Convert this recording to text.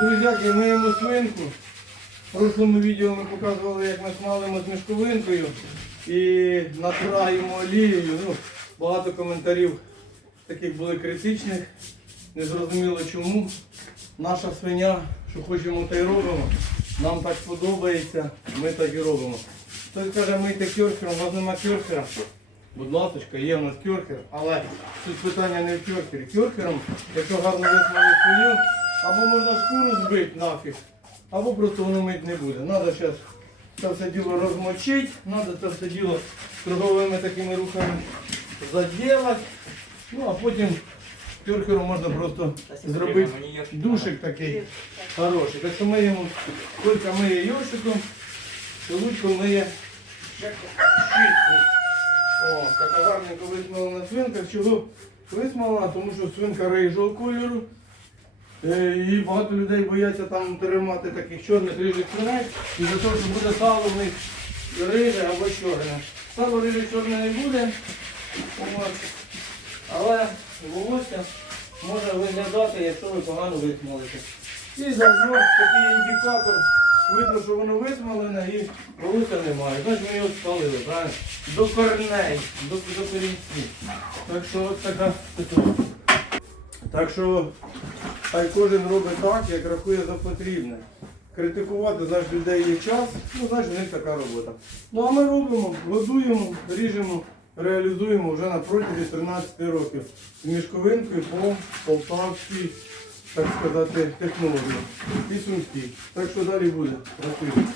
Друзяки, миємо свинку. В прошлому відео ми показували, як ми смалимо з мішковинкою і натираємо олією. Ну, багато коментарів таких були критичних. Не зрозуміло чому. Наша свиня, що хочемо, те й робимо. Нам так подобається, ми так і робимо. Хтось каже, мийте кьорхером, у вас нема кьорхера. Будь ласка, є в нас кьорхер, але тут питання не в кьорхері. Кьорхером, якщо гарно висмали свиню, або можна шкуру збити нафіг, або просто воно мить не буде. Надо зараз це все діло розмочити, треба це все діло круговими такими рухами заділати. Ну а потім кьорхером можна просто зробити душик такий хороший. Так що ми йому Колька миє йошиком, Шелудько миє щіткою. О, така гарненько висмалена свинка. Чого висмалена? Тому що свинка рижого кольору. Е, І багато людей бояться там тримати таких чорних рижих свиней. І за того, що буде сало в них риже або чорне. Сало риже чорне не буде. Але волосся може виглядати, якщо ви погано висмалите. І заодно такий індикатор. Видно, що воно висмалене і волосся немає. Значить ми його спалили, правильно? До корней, до, до корінців. Так що от така ситуація. Так що хай кожен робить так, як рахує за потрібне. Критикувати знаєш, людей є час, ну значить у них така робота. Ну а ми робимо, годуємо, ріжемо, реалізуємо вже на протязі 13 років з мішковинкою по полтавській, так сказати, технології. І сумській. Так що далі буде. Працюємо.